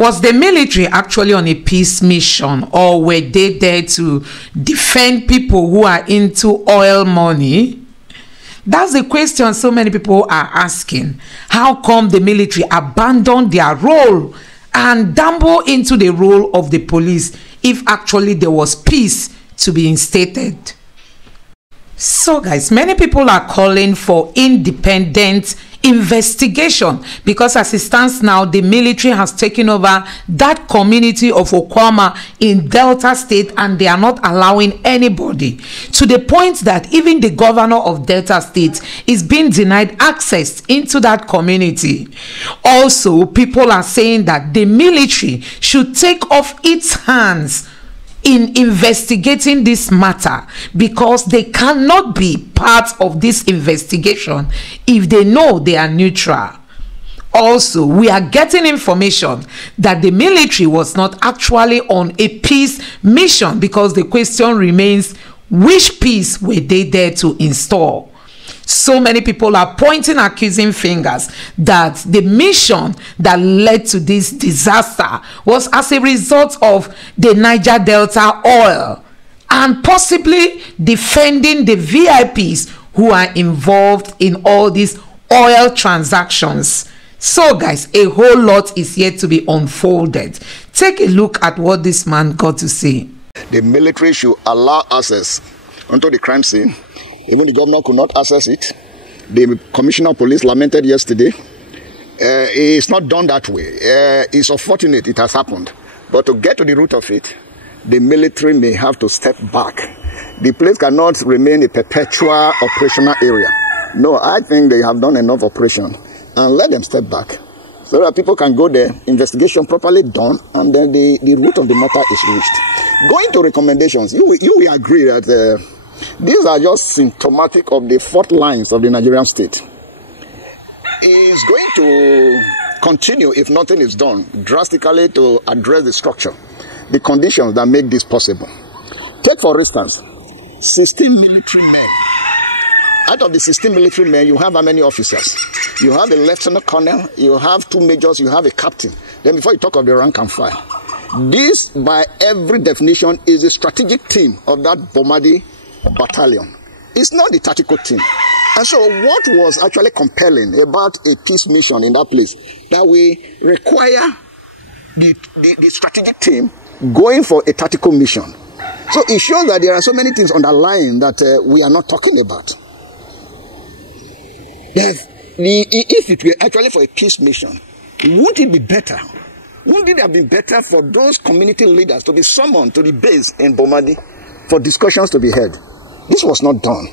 Was the military actually on a peace mission, or were they there to defend people who are into oil money? That's the question so many people are asking. How come the military abandoned their role and dabbled into the role of the police if actually there was peace to be instated? So guys, many people are calling for independent investigation, because as it stands now, the military has taken over that community of Okwama in Delta State, and they are not allowing anybody, to the point that even the governor of Delta State is being denied access into that community. Also, people are saying that the military should take off its hands in investigating this matter, because they cannot be part of this investigation if they know they are neutral. Also, we are getting information that the military was not actually on a peace mission, because the question remains, which peace were they there to install? So many people are pointing accusing fingers that the mission that led to this disaster was as a result of the Niger Delta oil, and possibly defending the VIPs who are involved in all these oil transactions. So guys, a whole lot is yet to be unfolded. Take a look at what this man got to say. The military should allow access onto the crime scene. Even the governor could not access it. The commissioner of police lamented yesterday. It's not done that way. It's unfortunate it has happened. But to get to the root of it, the military may have to step back. The place cannot remain a perpetual operational area. No, I think they have done enough operation. And let them step back, so that people can go there, investigation properly done, and then the root of the matter is reached. Going to recommendations, you will agree that these are just symptomatic of the fault lines of the Nigerian state. It's going to continue, if nothing is done, drastically to address the structure, the conditions that make this possible. Take, for instance, 16 military men. Out of the 16 military men, you have how many officers? You have a lieutenant colonel, you have 2 majors, you have a captain. Then before you talk of the rank and file. This, by every definition, is a strategic team of that Bomadi battalion. It's not the tactical team. And so what was actually compelling about a peace mission in that place, that we require the strategic team going for a tactical mission. So it shows that there are so many things underlying that we are not talking about. If it were actually for a peace mission, wouldn't it be better? Wouldn't it have been better for those community leaders to be summoned to the base in Bomadi for discussions to be held? This was not done.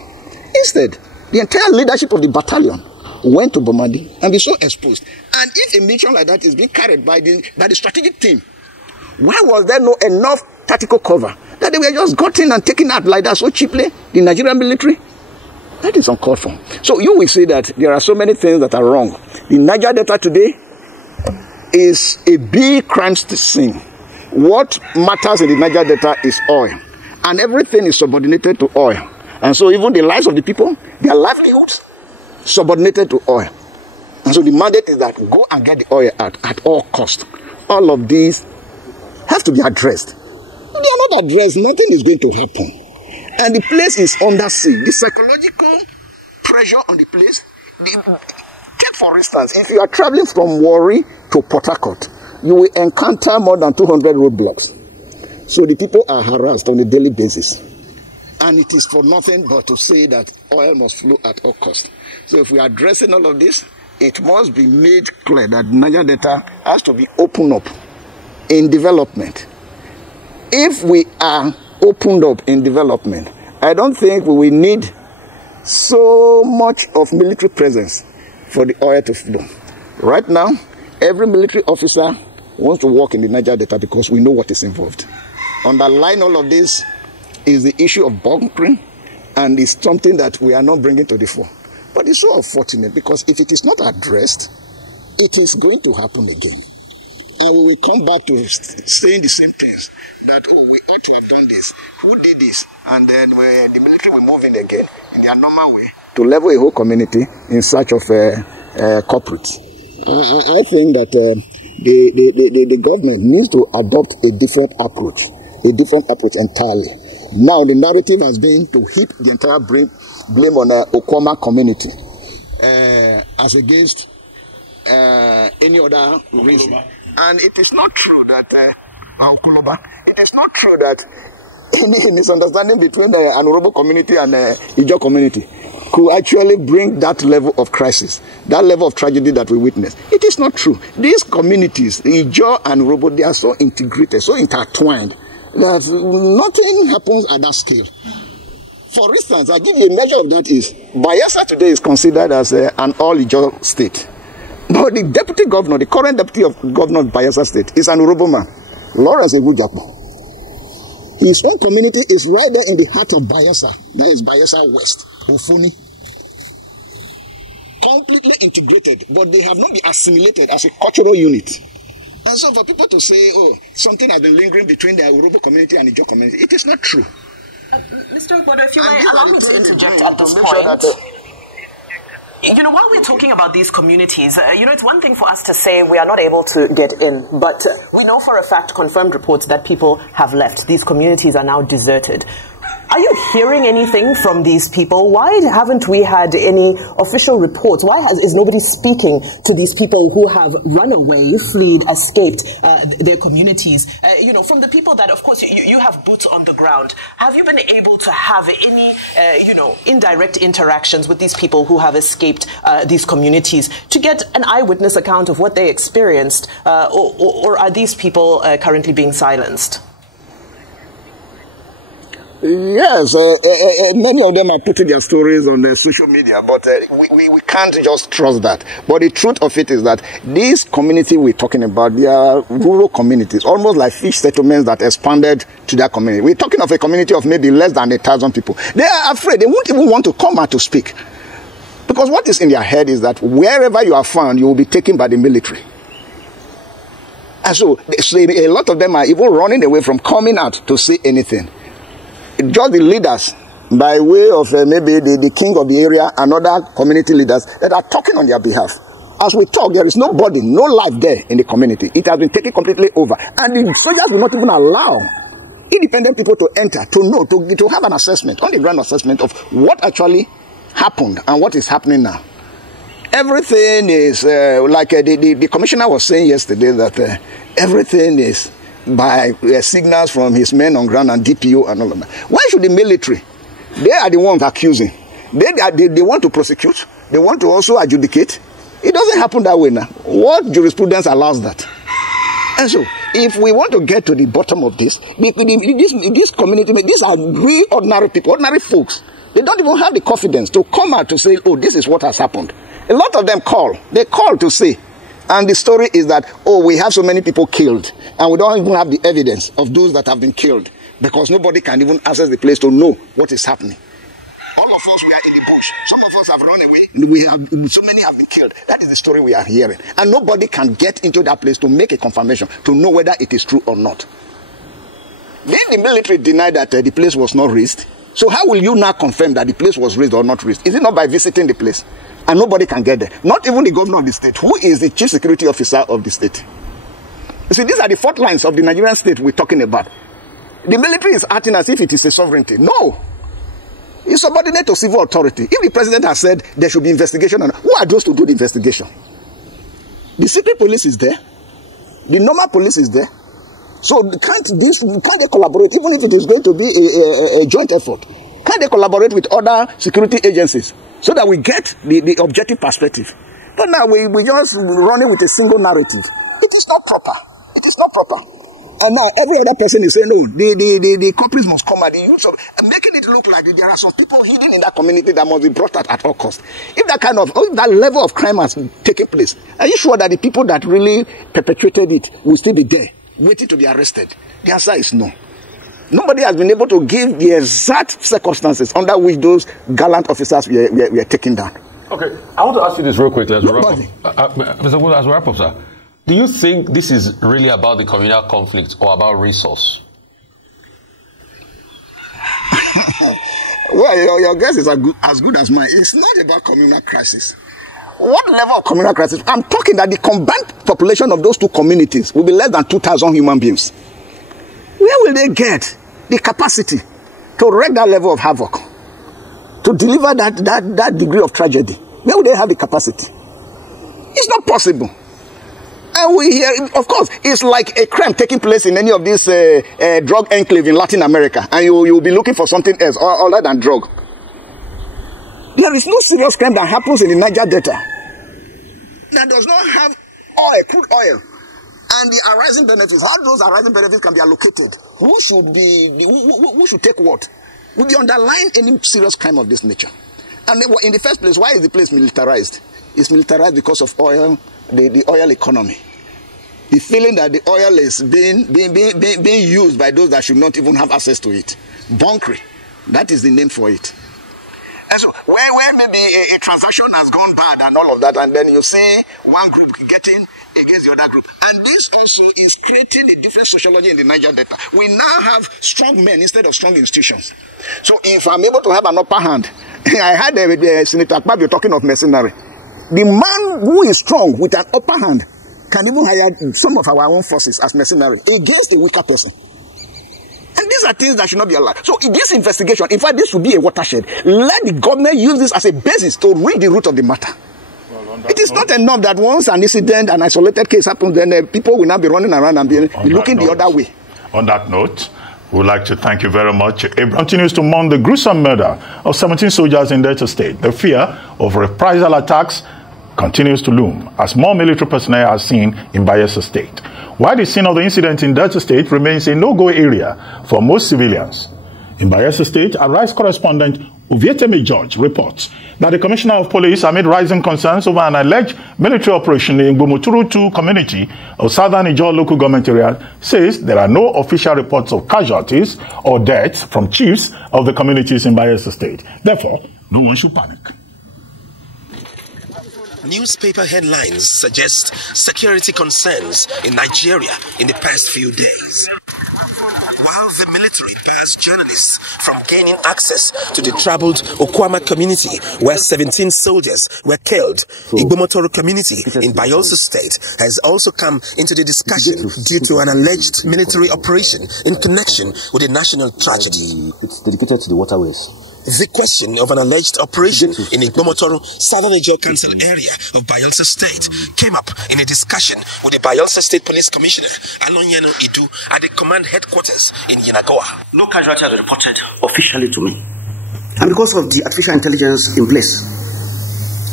Instead, the entire leadership of the battalion went to Bomadi and be so exposed. And if a mission like that is being carried by the strategic team, why was there no enough tactical cover that they were just gotten and taken out like that so cheaply, the Nigerian military? That is uncalled for. So you will see that there are so many things that are wrong. The Niger Delta today is a big crime scene. What matters in the Niger Delta is oil. And everything is subordinated to oil. And so even the lives of the people, their livelihoods, subordinated to oil. And so the mandate is that go and get the oil at all costs. All of these have to be addressed. If they are not addressed, nothing is going to happen. And the place is under siege. The psychological pressure on the place. Take for instance, if you are traveling from Warri to Port Harcourt, you will encounter more than 200 roadblocks. So the people are harassed on a daily basis. And it is for nothing but to say that oil must flow at all costs. So if we are addressing all of this, it must be made clear that Niger Delta has to be opened up in development. If we are opened up in development, I don't think we will need so much of military presence for the oil to flow. Right now, every military officer wants to work in the Niger Delta because we know what is involved. Underlying all of this is the issue of bunkering, and it's something that we are not bringing to the fore. But it's so unfortunate, because if it is not addressed, it is going to happen again. And we will come back to saying the same things. That, oh, we ought to have done this. Who did this? And then the military will move in again in their normal way to level a whole community in search of culprits. I think that the government needs to adopt a different approach entirely. Now the narrative has been to heap the entire blame on the Okoma community as against any other reason. And it is not true that it is not true that any misunderstanding between the Anurobo community and the Ijaw community could actually bring that level of crisis, that level of tragedy that we witnessed. It is not true. These communities, Ijaw and Urobo, they are so integrated, so intertwined, that nothing happens at that scale. For instance, I give you a measure of that is, Bayelsa today is considered as an all-Ijaw state. But the deputy governor, the current deputy governor of Bayelsa state, is an Urobo man, Lawrence Egujapo. His own community is right there in the heart of Bayelsa. That is Bayelsa West, Ofuni. Completely integrated, but they have not been assimilated as a cultural unit. And so for people to say, oh, something has been lingering between the Urobo community and the Ijaw community, it is not true. Mr. Ogbodo, if you may allow me to interject at this point. You know, while we're talking about these communities, it's one thing for us to say we are not able to get in, but we know for a fact, confirmed reports, that people have left. These communities are now deserted. Are you hearing anything from these people? Why haven't we had any official reports? Why is nobody speaking to these people who have run away, fled, escaped their communities? From the people that, of course, you have boots on the ground. Have you been able to have any, indirect interactions with these people who have escaped these communities to get an eyewitness account of what they experienced? Or are these people currently being silenced? Yes, many of them are putting their stories on social media, but we can't just trust that. But the truth of it is that these communities we're talking about, they are rural communities, almost like fish settlements that expanded to their community. We're talking of a community of maybe less than 1,000 people. They are afraid. They won't even want to come out to speak. Because what is in their head is that wherever you are found, you will be taken by the military. And so a lot of them are even running away from coming out to say anything. Just the leaders, by way of maybe the king of the area and other community leaders that are talking on their behalf. As we talk, there is nobody, no life there in the community. It has been taken completely over. And the soldiers will not even allow independent people to enter, to know, to have an assessment, on the ground assessment of what actually happened and what is happening now. Everything is, like the commissioner was saying yesterday, that everything is by signals from his men on ground and DPO and all of that. Why should the military? They are the ones accusing. They want to prosecute. They want to also adjudicate. It doesn't happen that way now. What jurisprudence allows that? And so, if we want to get to the bottom of this community, these are real ordinary people, ordinary folks. They don't even have the confidence to come out to say, oh, this is what has happened. A lot of them call. They call to say. And the story is that, oh, we have so many people killed, and we don't even have the evidence of those that have been killed, because nobody can even access the place to know what is happening. All of us, we are in the bush. Some of us have run away. So many have been killed. That is the story we are hearing. And nobody can get into that place to make a confirmation, to know whether it is true or not. Then the military denied that the place was not razed. So how will you now confirm that the place was razed or not razed? Is it not by visiting the place? And nobody can get there. Not even the governor of the state, who is the chief security officer of the state. You see, these are the fault lines of the Nigerian state we're talking about. The military is acting as if it is a sovereignty. No. It's subordinate to civil authority. If the president has said there should be investigation, who are those to do the investigation? The secret police is there. The normal police is there. So can't they collaborate, even if it is going to be a joint effort? Can't they collaborate with other security agencies so that we get the objective perspective? But now we just running with a single narrative. It is not proper. It is not proper. And now every other person is saying, no, the culprits must come at the use of, making it look like there are some people hidden in that community that must be brought out at all costs. If that level of crime has taken place, are you sure that the people that really perpetrated it will still be there, waiting to be arrested? The answer is no. Nobody has been able to give the exact circumstances under which those gallant officers were taken down. Okay, I want to ask you this real quickly as we wrap up. Mr. Wood, as we wrap up, sir. Do you think this is really about the communal conflict or about resource? Well, your guess is as good as mine. It's not about communal crisis. what level of communal crisis? I'm talking that the combined population of those two communities will be less than 2,000 human beings. Where will they get the capacity to wreak that level of havoc, to deliver that degree of tragedy? Where will they have the capacity? It's not possible. And we hear, of course, it's like a crime taking place in any of these drug enclave in Latin America, and you'll be looking for something else other than drug. There is no serious crime that happens in the Niger Delta that does not have oil, crude oil, and the arising benefits. How those arising benefits can be allocated? Who should take what? Will be underlying any serious crime of this nature. And then, in the first place, why is the place militarized? It's militarized because of oil, the oil economy. The feeling that the oil is being used by those that should not even have access to it. Bunkering. That is the name for it. And so where maybe a transaction has gone bad and all of that, and then you see one group getting against the other group. And this also is creating a different sociology in the Niger Delta. We now have strong men instead of strong institutions. So if I'm able to have an upper hand, I heard Senator Akpabio talking of mercenary. The man who is strong with an upper hand can even hire some of our own forces as mercenary against a weaker person. And these are things that should not be allowed. So in this investigation, in fact, this should be a watershed. Let the government use this as a basis to read the root of the matter. Well, it is not enough that once an incident, an isolated case happens, then people will now be running around and be looking the other way. On that note, we would like to thank you very much. It continues to mourn the gruesome murder of 17 soldiers in Delta State. The fear of reprisal attacks continues to loom as more military personnel are seen in Bayelsa State, while the scene of the incident in Delta State remains a no-go area for most civilians. In Bayelsa State, Arise correspondent Uvieteme George reports that the Commissioner of Police, amid rising concerns over an alleged military operation in Gbomoturu 2 community of Southern Ijaw local government area, says there are no official reports of casualties or deaths from chiefs of the communities in Bayelsa State. Therefore, no one should panic. Newspaper headlines suggest security concerns in Nigeria in the past few days. While the military bars journalists from gaining access to the troubled Okwama community, where 17 soldiers were killed, Igbomotoru community in Bayelsa State has also come into the discussion due to an alleged military operation in connection with a national tragedy. It's dedicated to the waterways. The question of an alleged operation in Igbomotoru, Southern Ijaw Council area of Bayelsa State came up in a discussion with the Bayelsa State Police Commissioner, Alonyeno Idu, at the command headquarters in Yenagoa. No casualties are reported officially to me. And because of the artificial intelligence in place,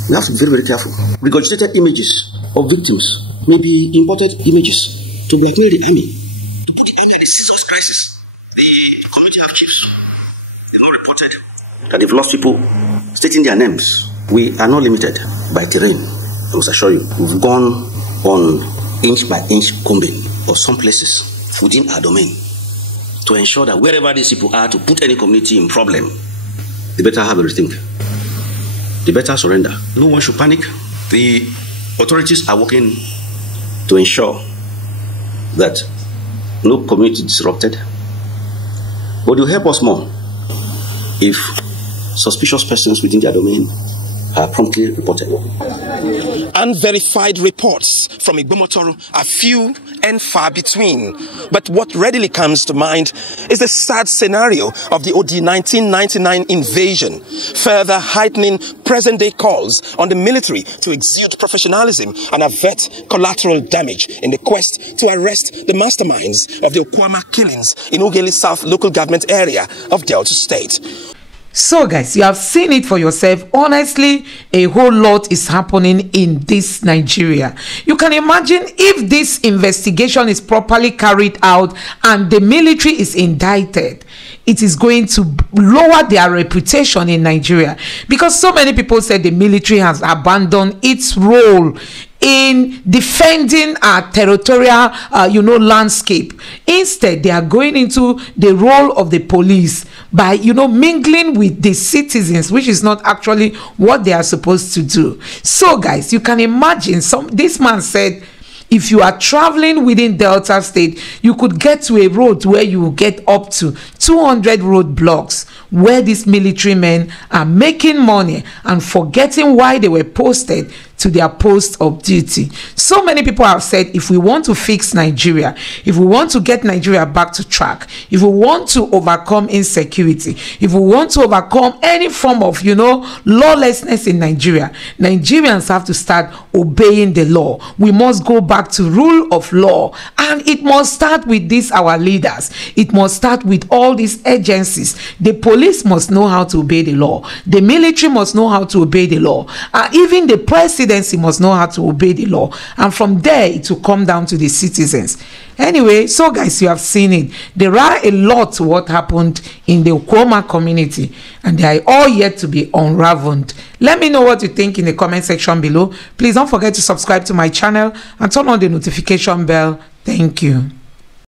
we have to be very, very careful. Regurgitated images of victims may be imported images to blackmail the army. To put the army at a serious crisis. The community have chiefs. They've not reported that they've lost people stating their names. We are not limited by terrain. I must assure you, we've gone on inch by inch combing of some places within our domain to ensure that wherever these people are, to put any community in problem, they better have a rethink. They better surrender. No one should panic. The authorities are working to ensure that no community is disrupted. But it will help us more if suspicious persons within their domain are promptly reported. Unverified reports from Igbomotoru are few and far between. But what readily comes to mind is the sad scenario of the OD 1999 invasion, further heightening present-day calls on the military to exude professionalism and avert collateral damage in the quest to arrest the masterminds of the Okwama killings in Ughelli South local government area of Delta State. So guys, you have seen it for yourself. Honestly, a whole lot is happening in this Nigeria. You can imagine if this investigation is properly carried out and the military is indicted, it is going to lower their reputation in Nigeria, because so many people said the military has abandoned its role in defending our territorial landscape. Instead, they are going into the role of the police by mingling with the citizens, which is not actually what they are supposed to do. So guys, you can imagine, this man said if you are traveling within Delta State, you could get to a road where you will get up to 200 roadblocks, where these military men are making money and forgetting why they were posted to their post of duty. So many people have said, if we want to fix Nigeria, if we want to get Nigeria back to track, if we want to overcome insecurity, if we want to overcome any form of, lawlessness in Nigeria, Nigerians have to start obeying the law. We must go back to rule of law, and it must start with this, our leaders. It must start with all these agencies. The police must know how to obey the law. The military must know how to obey the law. Even the presidency must know how to obey the law. And from there, it will come down to the citizens. Anyway, so guys, you have seen it. There are a lot to what happened in the Okwoma community, and they are all yet to be unraveled. Let me know what you think in the comment section below. Please don't forget to subscribe to my channel and turn on the notification bell. Thank you.